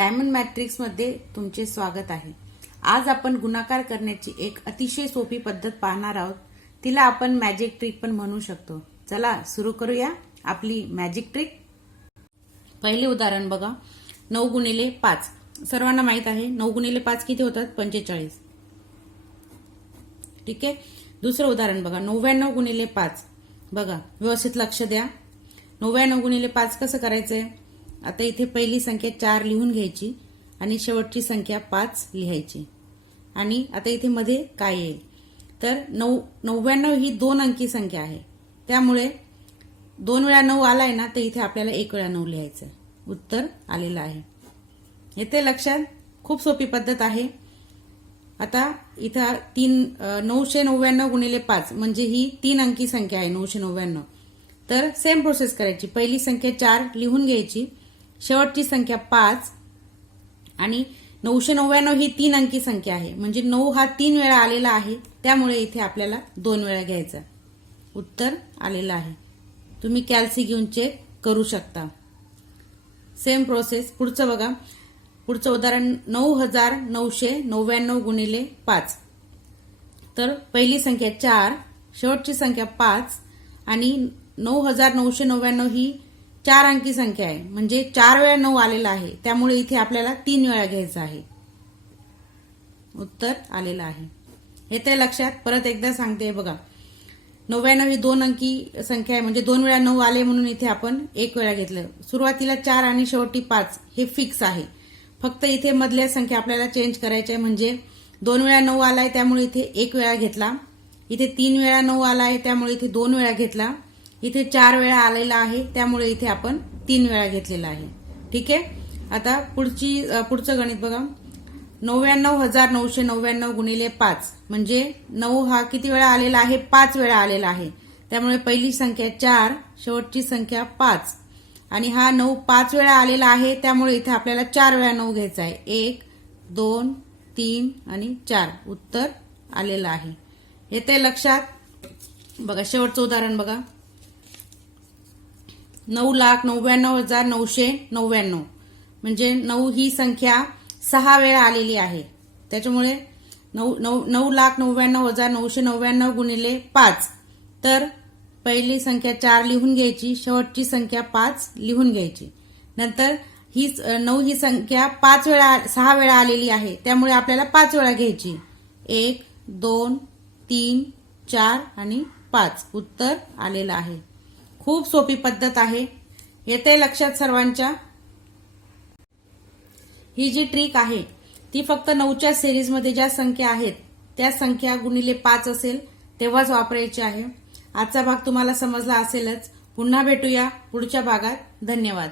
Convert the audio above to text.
Diamond मॅट्रिक्समध्ये तुमचे स्वागत आहे। आज आपण गुणाकार करण्याची एक अतिशय सोपी पद्धत पाहणार आहोत। तिला आपण मॅजिक ट्रिक पण म्हणू शकतो। चला सुरू करूया आपली मॅजिक ट्रिक। पहिले उदाहरण बघा, 9 गुणिले 5 सर्वांना माहित आहे 9 गुणिले 5 किती होतात 45। ठीक आहे। दुसरं उदाहरण बघा, 99 गुणिले 5 बघा, व्यवस्थित लक्ष द्या। 99 गुणिले 5 कसं करायचंय? आता इथे पहिली संख्या 4 लिहून घ्यायची आणि शेवटची संख्या 5 लिहायची। आणि आता इथे मध्ये काय येईल तर 99 ही 2 अंकी संख्या आहे, त्यामुळे 2 वेळा 9 आलाय ना, तर इथे आपल्याला 1 वेळा 9 लिहायचं। उत्तर आलेलं आहे। येते लक्षात? खूप सोपी पद्धत आहे। आता इथं 999 गुणिले 5 म्हणजे ही 3 अंकी संख्या आहे 999। तर सेम प्रोसेस करायची। पहिली संख्या 4 लिहून घ्यायची, शेवटची संख्या 5 आणि 999 ही 3 अंकी संख्या आहे, म्हणजे 9 हा 3 वेळा आलेला आहे, त्यामुळे इथे आपल्याला 2 वेळा घ्यायचा। उत्तर आलेलं आहे। तुम्ही कॅल्सी घेऊन चेक करू शकता। सेम प्रोसेस पुढचं बघा। पुढचं उदाहरण 9999 गुणिले 5। तर पहिली संख्या 4, शेवटची संख्या 5 आणि 9999 ही 4 अंकी संख्या आहे, म्हणजे 4 वेळा 9 आलेला आहे, त्यामुळे इथे आपल्याला 3 वेळा घ्यायचं आहे। उत्तर आलेलं आहे। येते लक्षात? परत एकदा सांगते बघा, 99 ही 2 अंकी संख्या आहे, म्हणजे 2 वेळा 9 आले म्हणून इथे आपण 1 वेळा घेतलं। सुरुवातीला 4 आणि शेवटी 5 हे फिक्स आहे, फक्त इथे मधल्या संख्या आपल्याला चेंज करायच्या आहे। म्हणजे 2 वेळा 9 आलाय त्यामुळे इथे 1 वेळा घेतला, इथे 3 वेळा 9 आलाय त्यामुळे इथे 2 वेळा घेतला, इथे 4 वेळा आलेला आहे त्यामुळे इथे आपण 3 वेळा घेतलेला आहे। ठीक आहे। आता पुढचं गणित बघा, 99999 गुणिले 5 म्हणजे 9 हा किती वेळा आलेला आहे 5 वेळा आलेला आहे, त्यामुळे पहिली संख्या 4, शेवटची संख्या 5 आणि हा 9 5 वेळा आलेला आहे, त्यामुळे इथे आपल्याला 4 वेळा 9 घ्यायचा आहे। 1 2 3 आणि 4 उत्तर आलेलं आहे। येते लक्षात? बघा शेवटचं उदाहरण बघा, 9,99,999 म्हणजे 9 ही संख्या 6 वेळा आलेली आहे, त्याच्यामुळे 9,99,999 गुणिले 5। तर पहिली संख्या 4 लिहून घ्यायची, शेवटची संख्या 5 लिहून घ्यायची। नंतर ही 9 ही संख्या 6 वेळा आलेली आहे, त्यामुळे आपल्याला 5 वेळा घ्यायची। 1 2 3 4 आणि 5 उत्तर आलेलं आहे। खूप सोपी पद्धत आहे। येते लक्षात सर्वांच्या? ही जी ट्रिक आहे ती फक्त 9च्या सिरीजमध्ये ज्या संख्या आहेत त्या संख्या गुणिले 5 असेल तेव्हाच वापरायची आहे। आजचा भाग तुम्हाला समजला असेलच। पुन्हा भेटूया पुढच्या भागात। धन्यवाद।